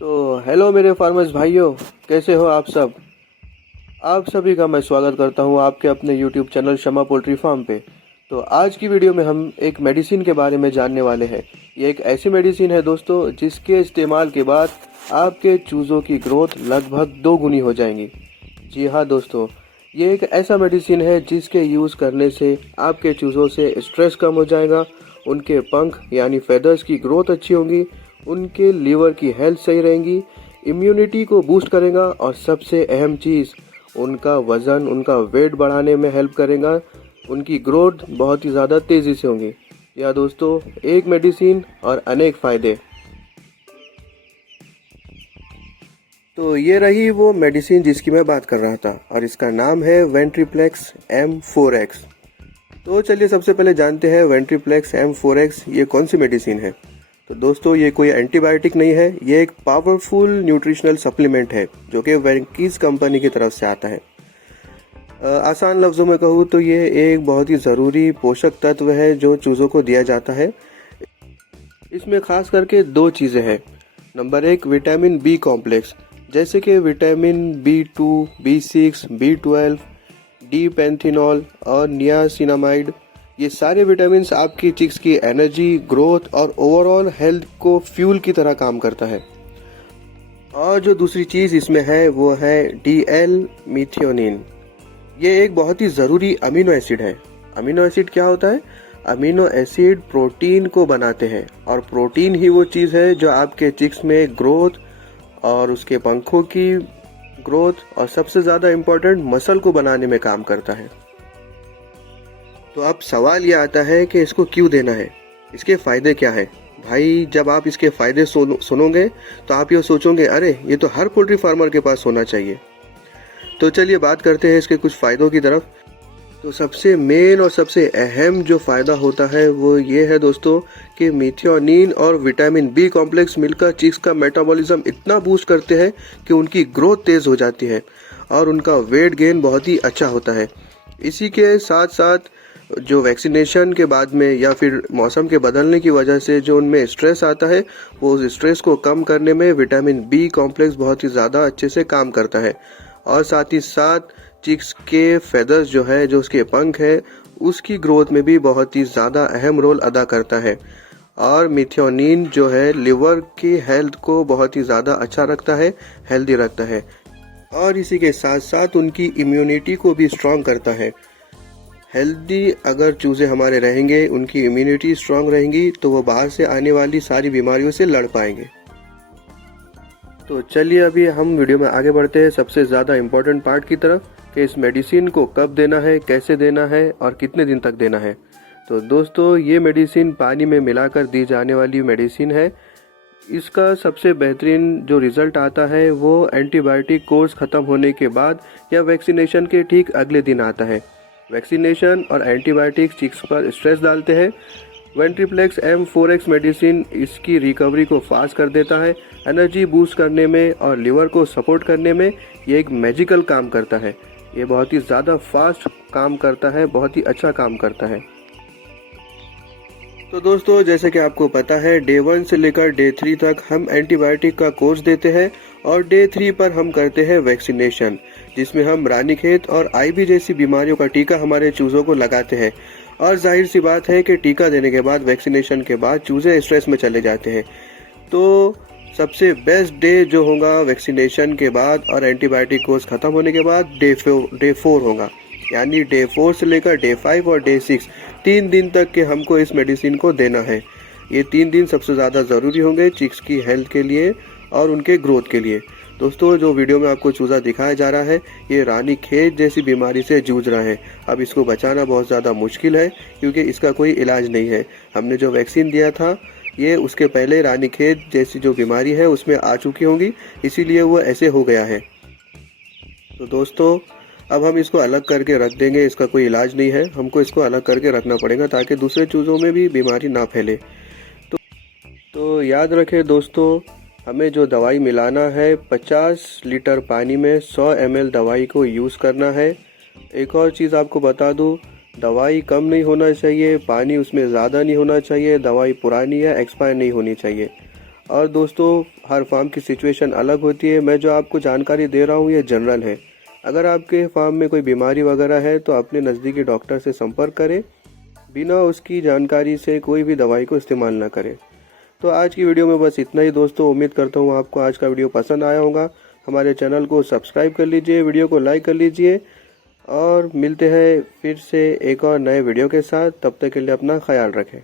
तो हेलो मेरे फार्मर्स भाइयों, कैसे हो आप सब। आप सभी का मैं स्वागत करता हूं आपके अपने यूट्यूब चैनल शमा पोल्ट्री फार्म पे। तो आज की वीडियो में हम एक मेडिसिन के बारे में जानने वाले हैं। ये एक ऐसी मेडिसिन है दोस्तों जिसके इस्तेमाल के बाद आपके चूज़ों की ग्रोथ लगभग 2 गुनी हो जाएंगी। जी हाँ दोस्तों, ये एक ऐसा मेडिसिन है जिसके यूज़ करने से आपके चूज़ों से स्ट्रेस कम हो जाएगा, उनके पंख यानी फेदर्स की ग्रोथ अच्छी होगी, उनके लीवर की हेल्थ सही रहेंगी, इम्यूनिटी को बूस्ट करेगा और सबसे अहम चीज़ उनका वज़न, उनका वेट बढ़ाने में हेल्प करेगा, उनकी ग्रोथ बहुत ही ज़्यादा तेज़ी से होंगी। या दोस्तों, एक मेडिसिन और अनेक फ़ायदे। तो ये रही वो मेडिसिन जिसकी मैं बात कर रहा था और इसका नाम है वेंट्रीप्लेक्स M4X। तो चलिए सबसे पहले जानते हैं वेंट्रीप्लेक्स M4X ये कौन सी मेडिसिन है। तो दोस्तों, ये कोई एंटीबायोटिक नहीं है, ये एक पावरफुल न्यूट्रिशनल सप्लीमेंट है जो कि वेंकीज कंपनी की तरफ से आता है। आसान लफ्ज़ों में कहूँ तो ये एक बहुत ही ज़रूरी पोषक तत्व है जो चूज़ों को दिया जाता है। इसमें खास करके 2 चीज़ें हैं। नंबर 1 विटामिन बी कॉम्प्लेक्स, जैसे कि vitamin B2, B6, B12, D पेंथिनॉल और नियासिनामाइड। ये सारे विटामिन आपकी चिक्स की एनर्जी, ग्रोथ और ओवरऑल हेल्थ को फ्यूल की तरह काम करता है। और जो दूसरी चीज़ इसमें है वो है DL मिथियोनिन। ये एक बहुत ही ज़रूरी अमीनो एसिड है। अमीनो एसिड क्या होता है? अमीनो एसिड प्रोटीन को बनाते हैं और प्रोटीन ही वो चीज़ है जो आपके चिक्स में ग्रोथ और उसके पंखों की ग्रोथ और सबसे ज़्यादा इम्पोर्टेंट मसल को बनाने में काम करता है। तो अब सवाल ये आता है कि इसको क्यों देना है, इसके फ़ायदे क्या है। भाई, जब आप इसके फ़ायदे सुनोगे तो आप ये सोचोगे अरे ये तो हर पोल्ट्री फार्मर के पास होना चाहिए। तो चलिए बात करते हैं इसके कुछ फ़ायदों की तरफ। तो सबसे मेन और सबसे अहम जो फ़ायदा होता है वो ये है दोस्तों कि मिथियोनिन और विटामिन बी कॉम्प्लेक्स मिलकर चिक्स का मेटाबॉलिज्म इतना बूस्ट करते हैं कि उनकी ग्रोथ तेज़ हो जाती है और उनका वेट गेन बहुत ही अच्छा होता है। इसी के साथ साथ जो वैक्सीनेशन के बाद में या फिर मौसम के बदलने की वजह से जो उनमें स्ट्रेस आता है, वो उस स्ट्रेस को कम करने में विटामिन बी कॉम्प्लेक्स बहुत ही ज़्यादा अच्छे से काम करता है। और साथ ही साथ चिक्स के फेदर्स जो है, जो उसके पंख है, उसकी ग्रोथ में भी बहुत ही ज़्यादा अहम रोल अदा करता है। और मिथियोनिन जो है लिवर की हेल्थ को बहुत ही ज़्यादा अच्छा रखता है, हेल्दी रखता है और इसी के साथ साथ उनकी इम्यूनिटी को भी स्ट्रॉन्ग करता है। हेल्दी अगर चूज़े हमारे रहेंगे, उनकी इम्यूनिटी स्ट्रॉन्ग रहेंगी तो वो बाहर से आने वाली सारी बीमारियों से लड़ पाएंगे। तो चलिए अभी हम वीडियो में आगे बढ़ते हैं सबसे ज़्यादा इम्पोर्टेंट पार्ट की तरफ कि इस मेडिसिन को कब देना है, कैसे देना है और कितने दिन तक देना है। तो दोस्तों, ये मेडिसिन पानी में मिलाकर दी जाने वाली मेडिसिन है। इसका सबसे बेहतरीन जो रिज़ल्ट आता है वो एंटीबायोटिक कोर्स ख़त्म होने के बाद या वैक्सीनेशन के ठीक अगले दिन आता है। वैक्सीनेशन और एंटीबायोटिक चिक्स पर स्ट्रेस डालते हैं। वेंट्रीप्लेक्स M4X मेडिसिन इसकी रिकवरी को फास्ट कर देता है, एनर्जी बूस्ट करने में और लिवर को सपोर्ट करने में ये एक मैजिकल काम करता है। ये बहुत ही ज़्यादा फास्ट काम करता है, बहुत ही अच्छा काम करता है। तो दोस्तों, जैसे कि आपको पता है, डे 1 से लेकर डे 3 तक हम एंटीबायोटिक का कोर्स देते हैं और डे 3 पर हम करते हैं वैक्सीनेशन, जिसमें हम रानीखेत और IB जैसी बीमारियों का टीका हमारे चूज़ों को लगाते हैं। और जाहिर सी बात है कि टीका देने के बाद, वैक्सीनेशन के बाद चूज़े स्ट्रेस में चले जाते हैं। तो सबसे बेस्ट डे जो होगा वैक्सीनेशन के बाद और एंटीबायोटिक कोर्स ख़त्म होने के बाद डे 4 होगा। यानी डे 4 से लेकर डे 5 और डे 6 3 दिन तक के हमको इस मेडिसिन को देना है। ये 3 दिन सबसे ज़्यादा ज़रूरी होंगे चिक्स की हेल्थ के लिए और उनके ग्रोथ के लिए। दोस्तों, जो वीडियो में आपको चूज़ा दिखाया जा रहा है, ये रानीखेत जैसी बीमारी से जूझ रहा है। अब इसको बचाना बहुत ज़्यादा मुश्किल है क्योंकि इसका कोई इलाज नहीं है। हमने जो वैक्सीन दिया था ये उसके पहले रानीखेत जैसी जो बीमारी है उसमें आ चुकी होंगी, इसीलिए वो ऐसे हो गया है। तो दोस्तों, अब हम इसको अलग करके रख देंगे, इसका कोई इलाज नहीं है। हमको इसको अलग करके रखना पड़ेगा ताकि दूसरे चूज़ों में भी बीमारी ना फैले। तो याद रखें दोस्तों, हमें जो दवाई मिलाना है 50 लीटर पानी में 100 ml दवाई को यूज़ करना है। एक और चीज़ आपको बता दूं, दवाई कम नहीं होना चाहिए, पानी उसमें ज़्यादा नहीं होना चाहिए, दवाई पुरानी या एक्सपायर नहीं होनी चाहिए। और दोस्तों हर फार्म की सिचुएशन अलग होती है। मैं जो आपको जानकारी दे रहा हूँ ये जनरल है। अगर आपके फार्म में कोई बीमारी वगैरह है तो अपने नज़दीकी डॉक्टर से संपर्क करें। बिना उसकी जानकारी से कोई भी दवाई को इस्तेमाल ना करें। तो आज की वीडियो में बस इतना ही दोस्तों। उम्मीद करता हूँ आपको आज का वीडियो पसंद आया होगा। हमारे चैनल को सब्सक्राइब कर लीजिए, वीडियो को लाइक कर लीजिए और मिलते हैं फिर से एक और नए वीडियो के साथ। तब तक के लिए अपना ख्याल रखें।